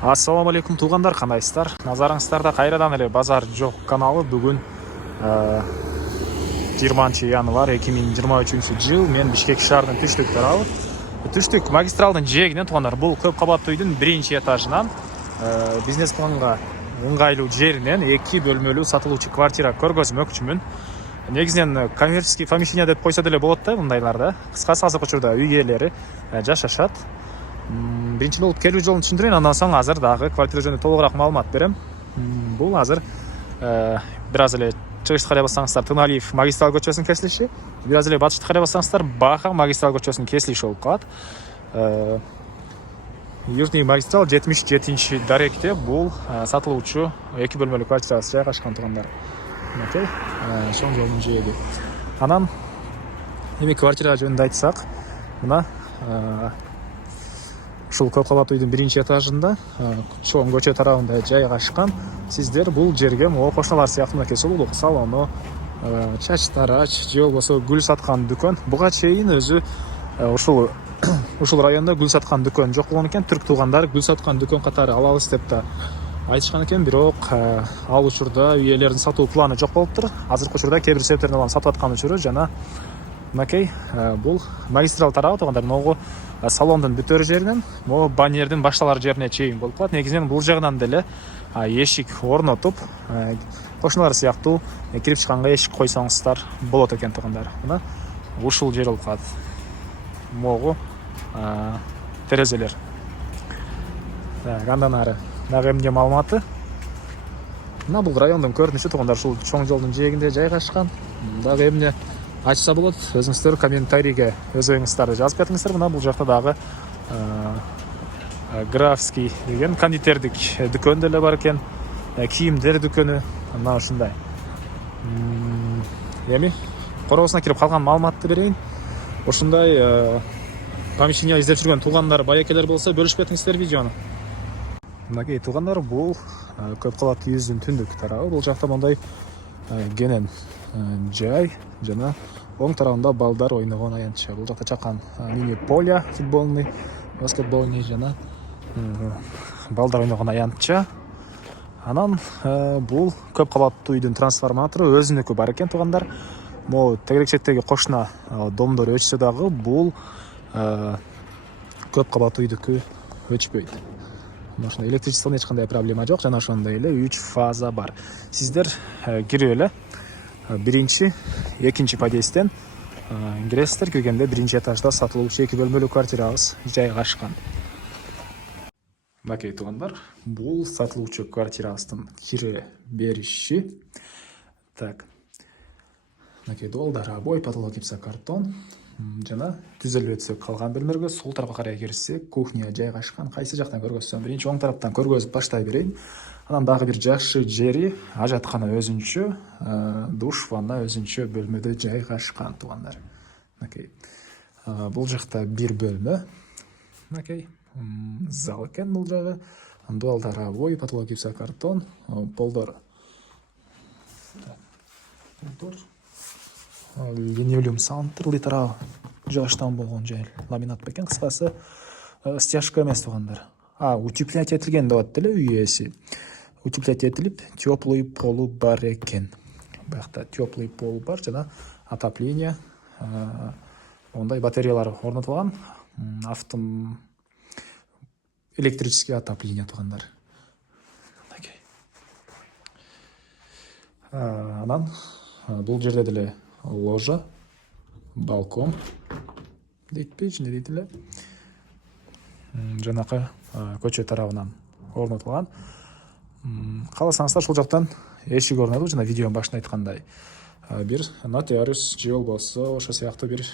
Ассаламу алейкум туугандар, кандайсыздар? Назарыңыздарда кайрадан эле Базар жок каналы. Бүгүн 20 январь 2023 жыл. Мен Бишкек шаарынын түштүк тарабы. Түштүк магистралдын жээгинен туугандар. Бул көп кабаттуу үйдүн биринчи этажынан бизнес планга ыңгайлуу жеринен 2 бөлмөлүү сатылуучу квартира көргөзмөкчүмүн. Негизинен коммерческий помещение деп койсо деле болот да, мындайларда. Кыскасы азыркы учурда үй ээлери жашашат. Биринчи болуп келүү жолун түшүндүрөйүн, андан соң азыр дагы квартира жөнүндө толугураак маалымат берем. Бул азыр бир аз эле чыгышты карай бассаңыздар Тыналиев магистраль көчөсүнүн кесилиши, бир аз эле батышты карай бассаңыздар Баха магистраль көчөсүнүн кесилиши болуп калат. Южный магистраль 77-чи даректе бул сатылуучу 2 бөлмөлүү квартирасы жайгашкан туугандар. Чоң жолдун жээги. Анан эми квартира жөнүндө айтсак, мына ушул көп кабаттуу үйдүн биринчи этажында чоң көчө тарабында жайгашкан. Сиздер бул жерге могу кошуналар сыяктуу мынакей сулуулук салону, чач тарач же болбосо гүл саткан дүкөн. Буга чейин өзү ушул райондо гүл саткан дүкөн жок болгон экен. Түрк туугандар гүл саткан дүкөн катары алабыз деп да айтышкан экен, бирок ал учурда үй ээлеринин сатуу планы жок болуптур. Азыркы учурда кээ бир себептерден улам сатып аткан учуру жана мынакей бул магистраль тарабы туугандар, могу салондун бүтөр жеринен могу баннердин башталар жерине чейин болуп калат. Негизинен бул жагынан деле эшик орнотуп, кошуналар сыяктуу кирип чыкканга эшик койсоңуздар болот экен туугандар. Мына ушул жер болуп калат. Могу терезелер. Андан ары дагы эмне маалыматы? Мына бул райондун көрүнүшү туугандар, ушул чоң жолдун жээгинде жайгашкан. Дагы эмне айтса болот, өзүңүздөр комментарийге өз оюңуздарды жазып кетиңиздер. Мына бул жакта дагы Графский деген кондитердик дүкөн деле бар экен, кийимдер дүкөнү, мына ушундай. Эми короосуна кирип калган маалыматты берейин. Ушундай помещение издеп жүргөн туугандар, байекелер болсо бөлүшүп кетиңиздер видеону. Мынакей туугандар, бул көп кабаттуу үйүбүздүн түндүк тарабы. Бул жакта мондай кенен жай жана оң тарабында балдар ойногон аянтча. Бул жакта чакан мини поля футболный, баскетбольный жана балдар ойногон аянтча. Анан бул көп кабаттуу үйдүн трансформатору өзүнүкү бар экен туугандар. Могу тегерек четтеги кошуна домдор өчсө дагы бул көп кабаттуу үйдүкү өчпөйт. Ошондо электричестводон эч кандай проблема жок, жана ошондой эле 3 фаза бар. Сиздер кирип эле биринчи, экинчи подъездден киресиздер. Киргенде биринчи этажда сатылуучу 2 бөлмөлүү квартирабыз жайгашкан. Мынакей туугандар, бул сатылуучу квартирабыздын кире бериши. Так. Мынакей долдар, обой, потолок гипсокартон жана түзөлүп өтсөк калган бөлмөлөргө сол тарапка карай кирсек, кухня жайгашкан. Кайсы жактан көргөзсөм, биринчи оң тараптан көргөзүп баштай берейин. Анан дагы бир жакшы жери, ажаткана өзүнчө, душ, ванна өзүнчө бөлмөдө жайгашкан туугандар. Мынакей. Бул жакта бир бөлмө. Мынакей. Зал экен бул жагы. Дуалдар, обой, потолок гипсокартон, полдор. Полдор. Линолеум саундтырлы тарабы жаштан болгон жай, ламинат бекен. Кыскасы стяжка эмес туугандар. Утеплять этилген деп атат эле үй ээси. Утеплять этилип, теплый полу бар экен. Буякта теплый пол бар жана отопление, ондай батареялар орнотулган. Электрический отопление туугандар. Анан бул жерде деле ложа, балкон дейтпи, ичинде дейт эле. Жанакы көчө тарабынан орнотулган. Кааласаңыздар ушул жактан эшик орнотуп, жана видеонун башында айткандай, бир нотариус же болбосо ошо сыяктуу бир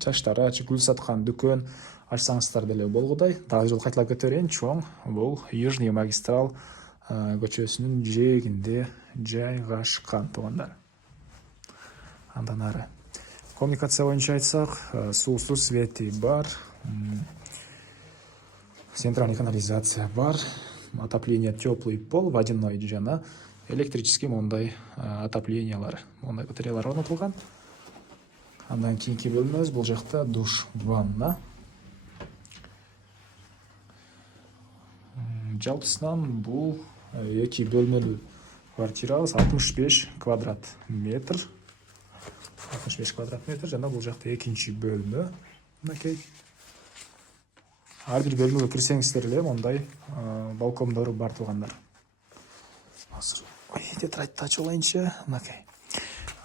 чач тарач, гүл саткан дүкөн ачсаңыздар деле болгудай. Дагы жол кайталап кете берейин. Чоң бул Южный магистраль көчөсүнүн жээгинде жайгашкан туугандар. Андан ары коммуникация боюнча айтсак, суусу свети бар, центральный канализация бар, отопление теплый пол, водяной жана электрический мондай отоплениялар, мондай батареялар орнотулган. Андан кийинки бөлмөбүз бул жакта душ, ванна. жалпысынан бул 2 бөлмөлүү квартирабыз 65 квадрат метр. 65 квадрат метр жана бул жакта экинчи бөлмө. Мынакей. Ар бир бөлмөгө кирсеңиздер эле мондай балкондору бар туугандар. Азыр тетрадьты ачып алайынчы. Мынакей.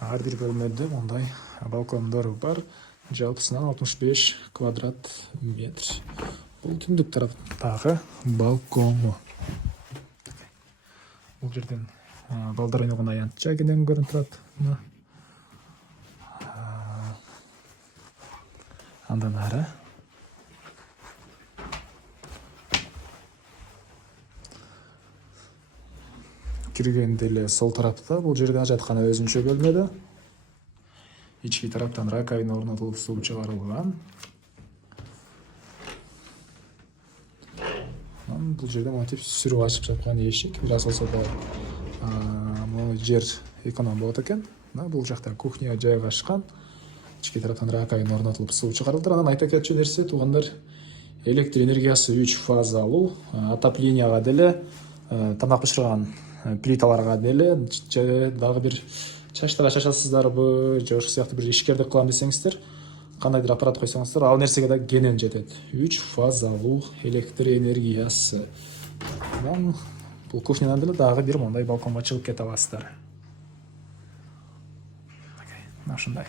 Ар бир бөлмөдө мондай балкондору бар. Жалпысынан 65 квадрат метр. Бул түндүк тараптагы балкону. Бул жерден балдар ойногон аянтча кенен көрүнүп турат. Андан ары киргенде эле сол тарапта бул жерде ажаткана өзүнчө бөлмөдө. Ички тараптан раковина орнотулуп суу чыгарылган. Бул жерде монтип сүрүп ачып жаткан эшик. Бир аз болсо да могу жер эконом болот экен. Бул жакта кухня жайгашкан. Ички тараптан раковина орнотулуп суу чыгарылды. Анан айта кетчү нерсе туугандар, электр энергиясы 3 фазалуу, отопленияга деле, тамак бышырган плиталарга деле, дагы бир чачтара чачасыздарбы, же ошол сыяктуу бир ишкердик кылам десеңиздер, кандайдыр аппарат койсоңуздар, ал нерсеге да кенен жетет. 3 фазалуу электр энергиясы. Бул кухнядан деле дагы бир мондай балконго чыгып кете аласыздар. Ушундай.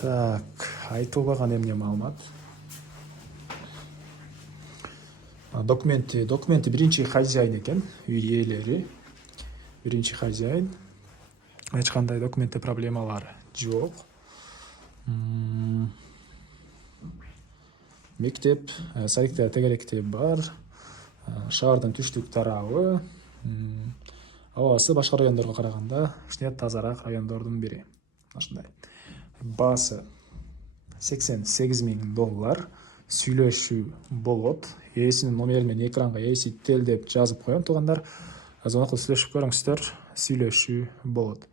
Так, айтылбаган эмне маалымат. Документи биринчи хозяин экен, үй ээлери. Биринчи хозяин. Эч кандай документте проблемалар жок. Мектеп, садикте тегеректе бар. Шаардын түштүк тарабы. Абасы башка райондорго караганда кичине тазараак райондордун бири. Ушундай. Баасы $88,000 сүйлөшүү болот. Ээсинин номери менен экранга ээси деп жазып коем туугандар. Звонок кылып сүйлөшүп көрүңүздөр, сүйлөшүү болот.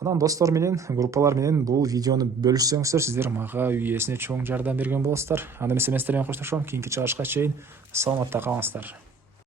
Анан достор менен, группалар менен бул видеону бөлүшсөңүздөр, сиздер мага үй ээсине чоң жардам берген болосуздар. Анда эмесе мен сиздер менен коштошом. Кийинки чыгарышка чейин саламатта калыңыздар.